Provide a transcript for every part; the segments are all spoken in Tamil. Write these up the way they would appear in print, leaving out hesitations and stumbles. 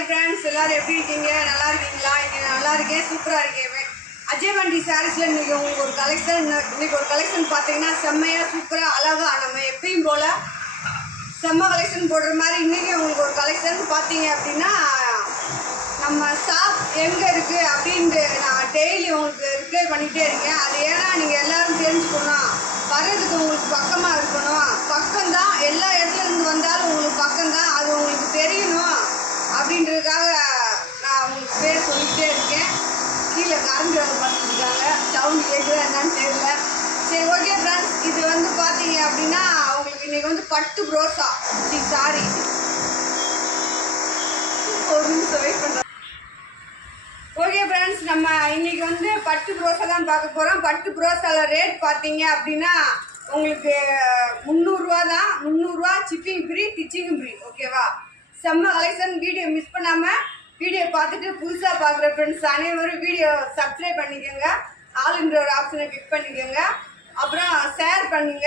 ஹாய் ஃப்ரெண்ட்ஸ், எல்லோரும் எப்படி இருக்கீங்க? நல்லா இருக்கீங்களா? இங்கே நல்லா இருக்கேன், சூப்பராக இருக்கேன். அஜய் பண்டி சாரீஸில் இன்றைக்கி உங்களுக்கு ஒரு கலெக்ஷன் பார்த்தீங்கன்னா செம்மையாக சூப்பராக அழகாக நம்ம எப்பயும் போல் செம்ம கலெக்ஷன் போடுற மாதிரி இன்றைக்கி உங்களுக்கு ஒரு கலெக்ஷன் பார்த்தீங்க அப்படின்னா நம்ம ஷாப் எங்கே இருக்குது அப்படின்ட்டு நான் டெய்லி உங்களுக்கு ரிப்ளை பண்ணிகிட்டே இருக்கேன். அது ஏன்னா நீங்கள் எல்லோரும் தெரிஞ்சுக்கணும், வர்றதுக்கு உங்களுக்கு பக்கமாக இருக்கணும். பக்கம்தான், எல்லா இடத்துலேருந்து வந்தாலும் உங்களுக்கு பக்கம்தான், அது உங்களுக்கு தெரியணும் அப்படின்றதுக்காக நான் உங்களுக்கு பேர் சொல்லிகிட்டே இருக்கேன். கீழே கரண்ட் பார்த்துருக்காங்க, சவுண்டு கேட்குதா என்னன்னு தெரியல. சரி, ஓகே ஃப்ரெண்ட்ஸ், இது வந்து பார்த்தீங்க அப்படின்னா உங்களுக்கு இன்றைக்கி பட்டு ப்ரோஸா சாரி ஒரு நிமிஷம் வெயிட் பண்ணுறேன். ஓகே ஃப்ரெண்ட்ஸ், நம்ம இன்றைக்கி பட்டு ப்ரோஸா தான் பார்க்க போகிறோம். பட்டு ப்ரோஸாவில் ரேட் பார்த்தீங்க அப்படின்னா உங்களுக்கு 300 ரூபா தான். 300 ரூபா, ஷிப்பிங் ஃப்ரீ, ஸ்டிச்சிங் ஃப்ரீ. ஓகேவா? செம்ம கலெக்ஷன். வீடியோ மிஸ் பண்ணாமல் வீடியோ பார்த்துட்டு புதுசாக பார்க்குற ஃப்ரெண்ட்ஸ் அனைவரும் வீடியோ சப்ஸ்கிரைப் பண்ணிக்கோங்க, ஆளுன்ற ஒரு ஆப்ஷனை கிளிக் பண்ணிக்கோங்க, அப்புறம் ஷேர் பண்ணுங்க,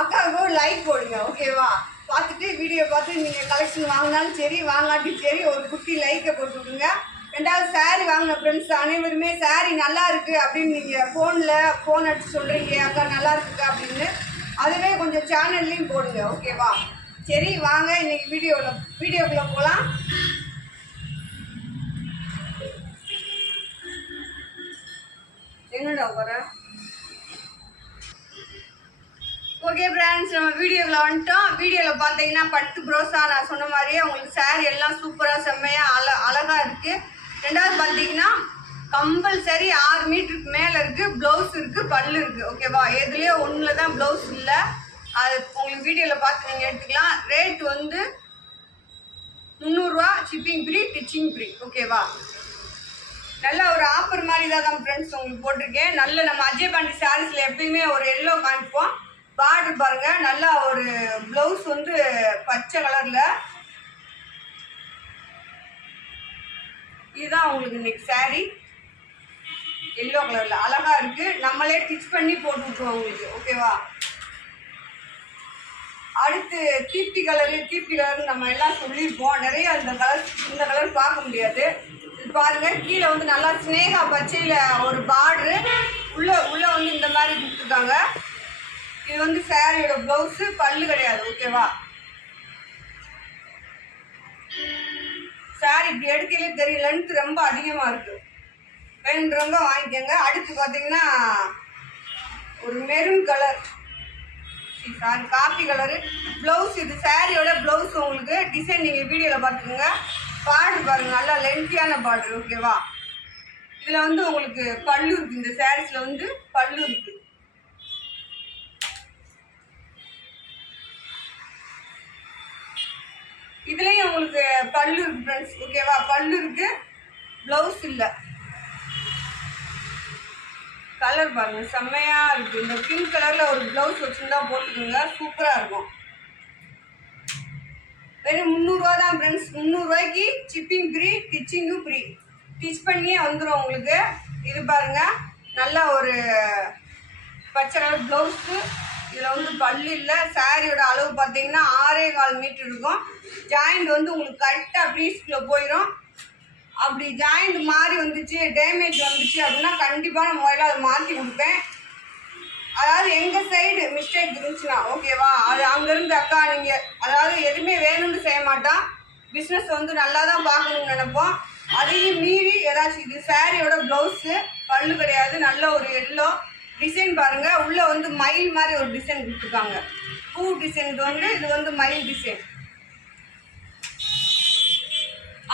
அக்காவுக்கு ஒரு லைக் போடுங்க. ஓகேவா? பார்த்துட்டு வீடியோ பார்த்து நீங்கள் கலெக்ஷன் வாங்கினாலும் சரி வாங்காட்டியும் சரி ஒரு குட்டி லைக்கை போட்டு விடுங்க. ரெண்டாவது சாரீ வாங்கின ஃப்ரெண்ட்ஸ் அனைவருமே சாரீ நல்லா இருக்குது அப்படின்னு நீங்கள் ஃபோன் அடிச்சு சொல்கிறீங்க, அக்கா நல்லா இருக்குக்கா அப்படின்னு, அதுவே கொஞ்சம் சேனல்லையும் போடுங்க. ஓகேவா? சரி, வாங்க இன்னைக்கு வீடியோக்குள்ளே போகலாம். என்னடா வர ஓகே ஃப்ரெண்ட்ஸ், நம்ம வீடியோவில் வந்துட்டோம். வீடியோவில் பார்த்தீங்கன்னா பட்டு ப்ரோஸா நான் சொன்ன மாதிரியே உங்களுக்கு சாரீ எல்லாம் சூப்பராக செம்மையாக அழகாக இருக்குது. ரெண்டாவது பார்த்தீங்கன்னா கம்பல்சரி 6 மீட்டருக்கு மேலே இருக்குது, ப்ளவுஸ் இருக்குது, பல்லு இருக்குது. ஓகேவா? எதுலேயோ ஒன்றில் தான் ப்ளவுஸ் இல்லை, அது உங்களுக்கு வீடியோவில் பார்த்து நீங்கள் எடுத்துக்கலாம். ரேட் 300 ரூபா, ஷிப்பிங் ஃப்ரீ, ஸ்டிச்சிங் ஃப்ரீ. ஓகேவா? நல்ல ஒரு ஆஃபர் மாதிரி தான் ஃப்ரெண்ட்ஸ் உங்களுக்கு போட்டிருக்கேன். நல்ல நம்ம அஜய் பாண்டி சாரீஸில் எப்பயுமே ஒரு எல்லோ காமிப்போம். பார்டர் பாருங்கள், நல்லா ஒரு ப்ளவுஸ் பச்சை கலரில். இதுதான் உங்களுக்கு இன்னைக்கு சாரீ, எல்லோ கலரில் அழகாக இருக்குது. நம்மளே ஸ்டிச் பண்ணி போட்டு விட்டுருவோம் உங்களுக்கு. ஓகேவா? அடுத்து கீர்த்தி கலர் நம்ம எல்லாம் சொல்லியிருப்போம். நிறைய இந்த கலர் பார்க்க முடியாது. பாருங்க, கீழே நல்லா ஸ்னேகா பச்சையில் ஒரு பார்டரு, உள்ள இந்த மாதிரி கொடுத்துருக்காங்க. இது சாரியோட ப்ளவுஸு, பல்லு கிடையாது. ஓகேவா? சாரி இப்படி எடுக்கலே தெரியும், லென்த் ரொம்ப அதிகமாக இருக்குது, வேணுன்றவங்க வாங்கிக்கோங்க. அடுத்து பார்த்தீங்கன்னா ஒரு maroon colour, sari coffee colour blouse. இது சாரியோட ப்ளவுஸ். உங்களுக்கு டிசைன் நீங்கள் வீடியோவில் பார்த்துக்கோங்க. பார்டர் பாருங்கள், நல்லா லென்த்தியான பார்டர். ஓகேவா? இதில் உங்களுக்கு பல்லு இருக்குது. இந்த சாரீஸில் பல்லு இருக்குது. இதுலேயும் உங்களுக்கு பல்லு இருக்குது ஃப்ரெண்ட்ஸ். ஓகேவா? பல்லு இருக்குது, ப்ளவுஸ் இல்லை. கலர் பாருங்கள், செம்மையாக இருக்குது. இந்த பிங்க் கலரில் ஒரு ப்ளவுஸ் வச்சுருந்தா போட்டுக்கோங்க, சூப்பராக இருக்கும். வெறும் 300 ரூபா தான் ஃப்ரெண்ட்ஸ். 300 ரூபாய்க்கு ஷிப்பிங் ஃப்ரீ, ஸ்டிச்சிங்கும் ஃப்ரீ. ஸ்டிச் பண்ணியே வந்துடும் உங்களுக்கு. இது பாருங்கள், நல்லா ஒரு பச்சை கலர் ப்ளவுஸு. இதில் பல்லு இல்லை. சாரியோட அளவு பார்த்தீங்கன்னா 6.25 மீட்டர் இருக்கும். ஜாயிண்ட் உங்களுக்கு கரெக்டாக ப்ளீஸ்குள்ளே போயிடும். அப்படி ஜாயிண்ட் மாறி வந்துச்சு, டேமேஜ் வந்துச்சு அப்படின்னா கண்டிப்பான முறையில் அதை மாற்றி கொடுப்பேன். அதாவது எங்கள் சைடு மிஸ்டேக் இருந்துச்சுன்னா. ஓகேவா? அது அங்கேருந்து அக்கா நீங்கள் அதாவது எதுவுமே வேணும்னு செய்ய மாட்டோம், பிஸ்னஸ் நல்லா தான் பார்க்கணும்னு நினைப்போம். அதையும் மீறி ஏதாச்சும். இது சாரியோட ப்ளவுஸு, பல்லு கிடையாது, நல்ல ஒரு எல்லோ டிசைன் பாருங்கள். உள்ளே மயில் மாதிரி ஒரு டிசைன் கொடுத்துருக்காங்க, பூ டிசைன். இது மயில் டிசைன்.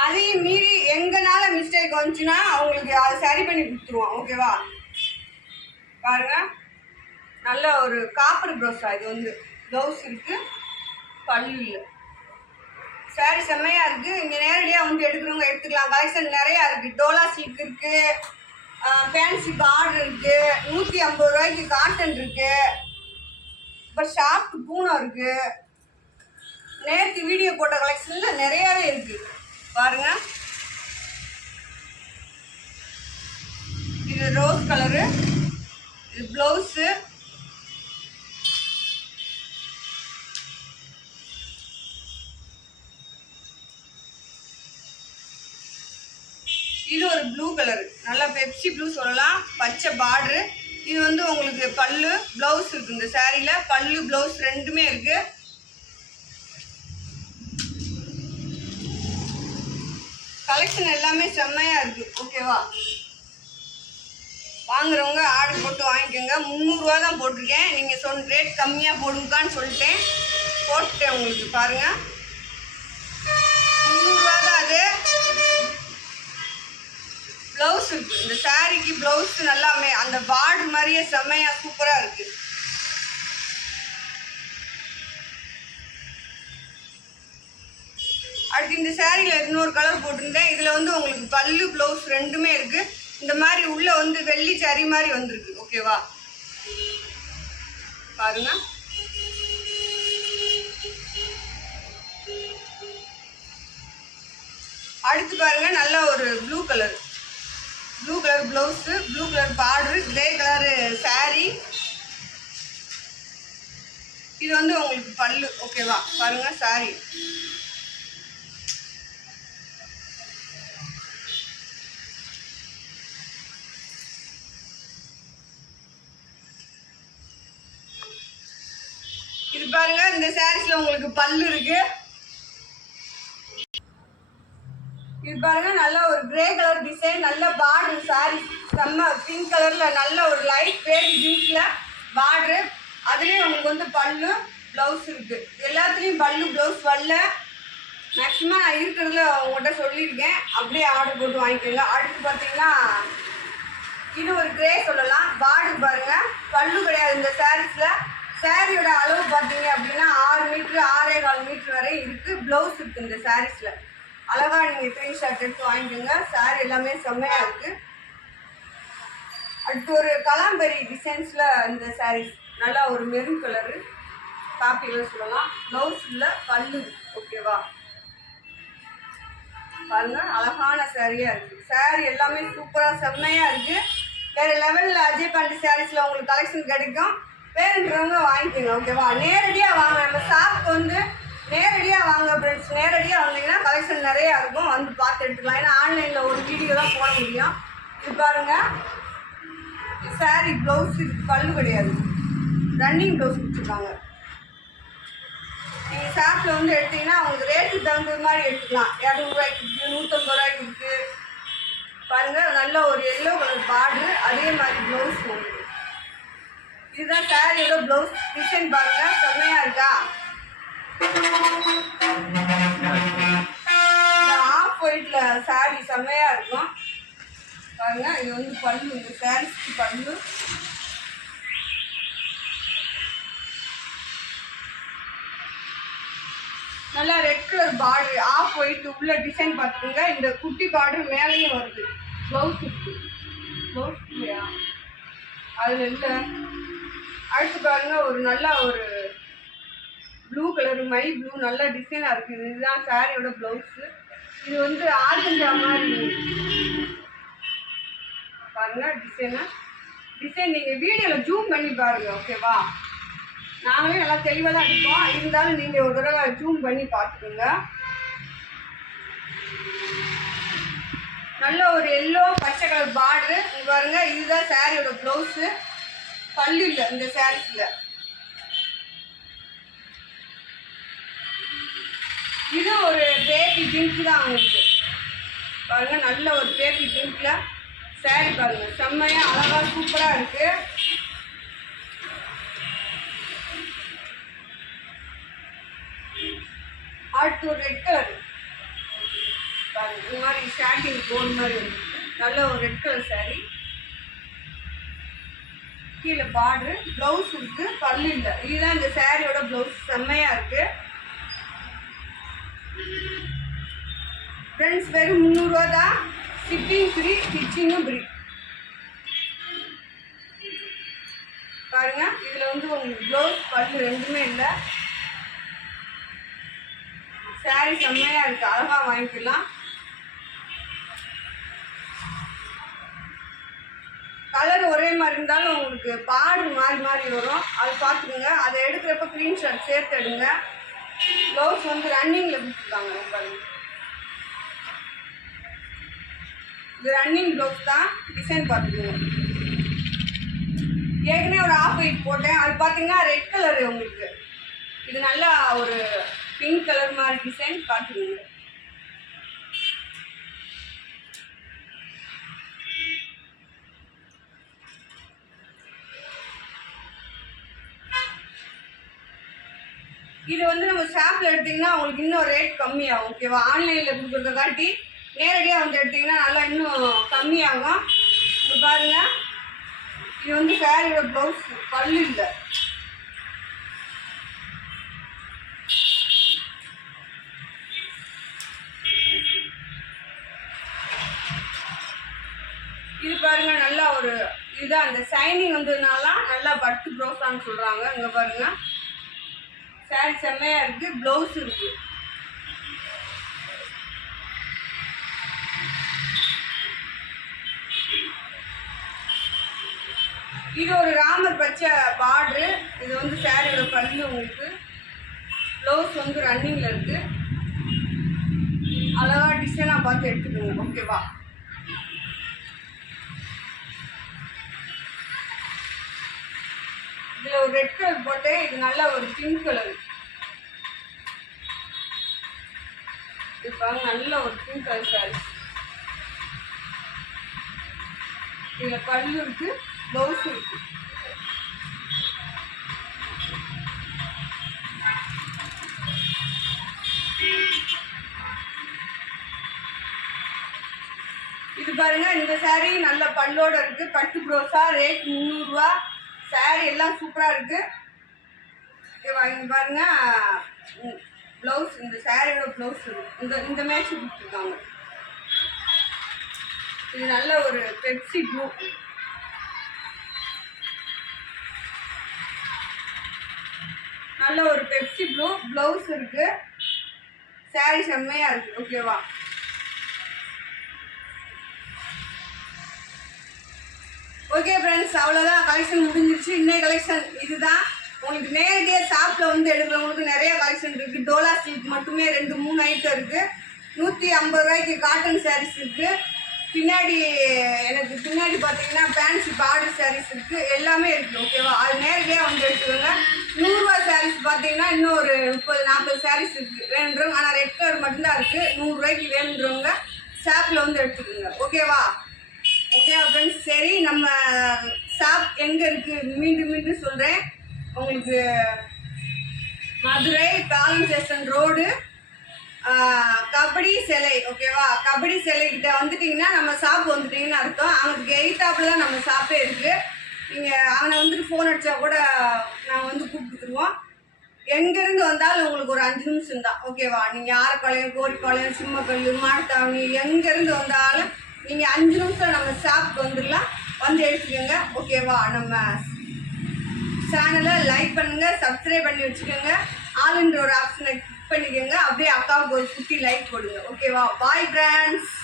அதையும் மீறி எங்கனால மிஸ்டேக் வந்துச்சுன்னா அவங்களுக்கு அதை சரி பண்ணி கொடுத்துருவோம். ஓகேவா? பாருங்கள், நல்ல ஒரு காப்பர் ப்ளவுஸா. இது ப்ளவுஸ் இருக்குது, பல்லு இல்லை. சாரீ செம்மையாக இருக்குது. இங்கே நேரடியாக எடுக்கிறவங்க எடுத்துக்கலாம். கலெக்ஷன் நிறையா இருக்குது. டோலா சில்க் இருக்குது, ஃபேன்சி பார்டர் இருக்குது, 150 ரூபாய்க்கு காட்டன் இருக்குது, இப்போ ஷார்ட் பூனம் இருக்குது. நேற்று வீடியோ போட்ட கலெக்ஷனில் நிறையாவே இருக்குது. பாருங்கள், இது ரோஸ் கலரு, இது ப்ளவுஸு. இது ஒரு ப்ளூ கலர், நல்லா பெப்சி ப்ளூ சொல்லலாம், பச்சை பார்டரு. இது வந்து உங்களுக்கு பல்லு ப்ளவுஸ் இருக்குது. இந்த சாரியில் பல்லு ப்ளவுஸ் ரெண்டுமே இருக்குது. கலெக்ஷன் எல்லாமே செம்மையாக இருக்குது. ஓகேவா, வாங்குறவங்க ஆர்டர் போட்டு வாங்கிக்கோங்க. 300 ரூபா தான் போட்டிருக்கேன். நீங்கள் சொன்ன ரேட் கம்மியாக போடுங்கக்கான்னு சொல்லிட்டேன், போட்டுட்டேன். உங்களுக்கு பாருங்கள், 300 ரூபா தான் அது. ப்ளவுஸ் இருக்குது. இந்த சாரிக்கு ப்ளவுஸ் நல்லாமே அந்த பார்டர் மாதிரியே செம்மையாக சூப்பராக இருக்குது. அடுத்து இந்த சாரியில் இன்னொரு கலர் போட்டிருந்தேன். இதில் வந்து உங்களுக்கு பல்லு ப்ளவுஸ் ரெண்டுமே இருக்குது. இந்த மாதிரி உள்ள வந்து வெள்ளி சரி மாதிரி வந்திருக்கு. ஓகேவா, பாருங்க. அடுத்து பாருங்க, நல்ல ஒரு blue colour blouse, blue colour border, grey colour sorry. இது வந்து உங்களுக்கு பல்லு. ஓகேவா, பாருங்க சாரி. இது பாருங்க, இந்த சாரீஸ்ல உங்களுக்கு பல்லு இருக்கு. இது பாருங்க, நல்ல ஒரு கிரே கலர் டிசைன், நல்ல பார்டர் சாரி, செம்ம பிங்க் கலர்ல நல்ல ஒரு லைட் பேபி பிங்க்ல பார்டரு. அதுலேயும் உங்களுக்கு வந்து பல்லு ப்ளவுஸ் இருக்கு. எல்லாத்துலேயும் பல்லு ப்ளவுஸ் வரல. மேக்ஸிமம் நான் இருக்கிறதுல உங்கள்கிட்ட சொல்லியிருக்கேன். அப்படியே ஆர்டர் போட்டு வாங்கிக்கோங்க. அடுத்து பார்த்தீங்கன்னா இது ஒரு கிரே சொல்லலாம். பார்டர் பாருங்க, பல்லு கிடையாது இந்த சாரீஸ்ல. சாரியோட அளவு பார்த்தீங்க அப்படின்னா 6 மீட்ரு 6.25 மீட்ரு வரை இருக்குது. ப்ளவுஸ் இருக்குது இந்த சாரீஸில். அழகாக நீங்கள் ஸ்க்ரீன்ஷாட் எடுத்து வாங்கிக்கோங்க. சாரி எல்லாமே செம்மையாக இருக்குது. அடுத்து ஒரு கலாம்பெரி டிசைன்ஸில் இந்த சாரீஸ், நல்லா ஒரு மெரூன் கலரு, காப்பி கலர் சொல்லலாம். ப்ளவுஸ் இல்லை, பல்லு. ஓகேவா, பாருங்க, அழகான சாரியாக இருக்குது. சாரி எல்லாமே சூப்பராக செம்மையாக இருக்குது. வேறு லெவலில் அஜய் பாண்டி சாரீஸில் உங்களுக்கு கலெக்ஷன் கிடைக்கும். வேறுன்றவங்க வாங்கிக்கோங்க. ஓகேவா, நேரடியாக வாங்க. நம்ம ஷாப்புக்கு வந்து நேரடியாக வாங்க ஃப்ரெண்ட்ஸ். நேரடியாக வந்தீங்கன்னா கலெக்ஷன் நிறையா இருக்கும், வந்து பார்த்து எடுத்துக்கலாம். ஏன்னா ஆன்லைனில் ஒரு வீடியோ தான் போட முடியும். இது பாருங்கள், சாரி ப்ளவுஸ் பல்லு கிடையாது, ரன்னிங் ப்ளவுஸ் கொடுத்துருக்காங்க. நீங்கள் ஷாப்பில் வந்து எடுத்தீங்கன்னா உங்களுக்கு ரேட்டுக்கு தகுந்த மாதிரி எடுத்துக்கலாம். 200 ரூபாய்க்கு இருக்குது, 150 ரூபாய்க்கு இருக்குது. பாருங்கள், நல்ல ஒரு எல்லோ கலர் பார்டரு, அதே மாதிரி ப்ளவுஸ் உங்களுக்கு. இதுதான் சாரியோட ப்ளவுஸ் டிசைன். பாருங்க, செம்மையாக இருக்கா. ஆஃப் ஒயிட்ல சாரி செம்மையாக இருக்கும். பாருங்க, இது வந்து பல்லு, இந்த சாரீஸ்க்கு பல்லு. நல்லா red colour border, off white உள்ள டிசைன் பார்த்துக்கோங்க. இந்த குட்டி பார்டர் மேலேயும் வருது. ப்ளவுஸ் இருக்கு, ப்ளவுஸ் இல்லையா அதில் இல்லை. அடுத்து பாருங்க, ஒரு நல்ல ஒரு ப்ளூ கலர், மை ப்ளூ, நல்ல டிசைனாக இருக்குது. இதுதான் சாரியோட ப்ளவுஸு. இது வந்து ஆர்கஞ்சா மாதிரி பாருங்க டிசைன் நீங்கள் வீடியோவில் ஜூம் பண்ணி பாருங்கள். ஓகேவா, நாங்களே நல்லா தெளிவாக தான் எடுப்போம், இருந்தாலும் நீங்கள் ஒரு தடவை ஜூம் பண்ணி பார்த்துக்கோங்க. நல்ல ஒரு எல்லோ பச்சை கலர் பார்டரு. இது பாருங்க, இதுதான் சாரியோட ப்ளவுஸு. பல்லு இல்லை இந்த சாரீஸில். இது ஒரு பேபி பிங்க் தான் உங்களுக்கு. பாருங்க, நல்ல ஒரு பேபி பிங்க்ல சாரி. பாருங்க, செம்மையா அழகா சூப்பரா இருக்கு. அடுத்து ஒரு ரெட் கலர் பாருங்க, இந்த மாதிரி ஸ்டாண்டிங் போன் மாதிரி இருக்கு. நல்ல ஒரு ரெட் கலர் சாரி. கீழே பார்டரு, ப்ளவுஸ் இருக்கு, பல்லு இல்லை. இதுதான் இந்த சாரியோட ப்ளவுஸ். செம்மையா இருக்கு ஃப்ரெண்ட்ஸ். வெறும் 300 ரூபா தான். ஷிப்பிங் ஃப்ரீ, ஸ்டிச்சிங்கும் ஃப்ரீ. பாருங்க, இதில் வந்து உங்களுக்கு ப்ளவுஸ் பல்லு ரெண்டுமே இல்லை. சாரி செம்மையாக இருக்குது, அழகாக வாங்கிக்கலாம். கலர் ஒரே மாதிரி இருந்தாலும் உங்களுக்கு பார்டர் மாறி மாறி வரும், அது பார்த்துக்குங்க. அதை எடுக்கிறப்ப ஸ்க்ரீன்ஷாட் சேர்த்து எடுங்க. ப்ளவுஸ் வந்து ரன்னிங்கில் கொடுத்துருக்காங்க. பாருங்க, இது ரன்னிங் ப்ளவுஸ் தான். டிசைன் பார்த்துக்கோங்க. ஏற்கனவே ஒரு ஆஃப் ஒயிட் போட்டேன், அது பார்த்தீங்கன்னா ரெட் கலரு உங்களுக்கு. இது நல்லா ஒரு பிங்க் கலர் மாதிரி டிசைன் பார்த்துக்கோங்க. இது வந்து நம்ம ஷாப்பில் எடுத்திங்கன்னா உங்களுக்கு இன்னும் ரேட் கம்மியாகும். ஓகேவா? ஆன்லைனில் கொடுக்குறத காட்டி நேரடியாக வந்து எடுத்திங்கன்னா நல்லா இன்னும் கம்மியாகும். இப்போ பாருங்கள், இது வந்து சாரியோட ப்ளவுஸ் பல்லு இல்லை. இது பாருங்க, நல்லா ஒரு இதுதான் அந்த சைனிங் வந்ததுனால நல்லா பட்டு ப்ளவுஸான்னு சொல்கிறாங்க. இங்கே பாருங்கள், சாரி செம்மையாக இருக்குது, ப்ளவுஸ் இருக்குது. இது ஒரு ராமர் பச்சை பார்டரு. இது வந்து சாரியோட பல்லு உங்களுக்கு. ப்ளவுஸ் வந்து ரன்னிங்கில் இருக்குது. அழகாக டிசைனாக பார்த்து எடுத்துக்கோங்க. ஓகேவா? இதில் ஒரு ரெட் கலர் போட்டேன், இது நல்ல ஒரு பிங்க் கலர். இப்போ நல்ல ஒரு பிங்க் கலர் சாரி. இதில் பல்லு இருக்குது, ப்ளவுஸ் இருக்குது. இது பாருங்க, இந்த சாரீ நல்ல பல்லோட இருக்கு. பட்டு ப்ளவுஸா, ரேட் 300 ரூபா. சாரீ எல்லாம் சூப்பராக இருக்கு. ஓகேவா? இங்க பாருங்க, ப்ளவுஸ், இந்த சாரியோட ப்ளவுஸ் இந்த மேட்ச் கொடுத்துருக்காங்க. இது நல்ல ஒரு பெப்சி ப்ளூ. நல்ல ஒரு பெப்சி ப்ளூ ப்ளவுஸ் இருக்கு. சாரீ செம்மையா இருக்கு. ஓகேவா? ஓகே ஃப்ரெண்ட்ஸ், அவ்வளோதான், கலெக்ஷன் முடிஞ்சிருச்சு. இன்னைய கலெக்ஷன் இதுதான். உங்களுக்கு நேரடியாக ஷாப்பில் வந்து எடுக்கிறவங்களுக்கு நிறைய கலெக்ஷன் இருக்குது. டோலா சில்க் மட்டுமே 2-3 ஐட்டம் இருக்குது. 150 ரூபாய்க்கு காட்டன் சாரீஸ் இருக்குது. பின்னாடி எனக்கு பின்னாடி பார்த்தீங்கன்னா ஃபேன்சி பார்டர் சாரீஸ் இருக்குது. எல்லாமே இருக்குது. ஓகேவா? அது நேரடியாக வந்து எடுத்துக்கோங்க. 100 ரூபா சாரீஸ் பார்த்தீங்கன்னா இன்னும் ஒரு 30-40 சாரீஸ் இருக்குது வேணுன்றவங்க. ஆனால் ரெட் கலர் மட்டும்தான் இருக்குது. 100 ரூபாய்க்கு வேணுன்றவங்க ஷாப்பில் வந்து எடுத்துக்கோங்க. ஓகேவா? ஓகேவா ஃப்ரெண்ட்ஸ்? சரி, நம்ம ஷாப் எங்கே இருக்குது மீண்டும் சொல்கிறேன். உங்களுக்கு மதுரை பாலம் ஸ்டேஷன் ரோடு, கபடி சிலை. ஓகேவா? கபடி சிலைக்கிட்ட வந்துட்டிங்கன்னா நம்ம ஷாப் வந்துட்டிங்கன்னு அர்த்தம். அவனுக்கு எயித்தாப்பில் தான் நம்ம ஷாப்பே இருக்குது. நீங்கள் அவனை வந்துட்டு ஃபோன் அடித்தா கூட நாங்கள் வந்து கூப்பிட்டுருவோம். எங்கேருந்து வந்தாலும் உங்களுக்கு ஒரு 5 நிமிஷம் தான். ஓகேவா? நீங்கள் ஆரப்பாளையம், கோரிப்பாளையம், சிம்மக்கல், மாட்டுத்தாவணி எங்கேருந்து வந்தாலும் நீங்கள் 5 நிமிஷம் நம்ம ஷாப்புக்கு வந்துடலாம். வந்து எடுத்துக்கோங்க. ஓகேவா? நம்ம சேனலை லைக் பண்ணுங்கள், சப்ஸ்கிரைப் பண்ணி வச்சுக்கோங்க. ஆளுன்ற ஒரு ஆப்ஷனை கிளிக் பண்ணிக்கோங்க. அப்படியே அக்காவுக்கு ஒரு குட்டி லைக் போடுங்க. ஓகேவா? Bye friends.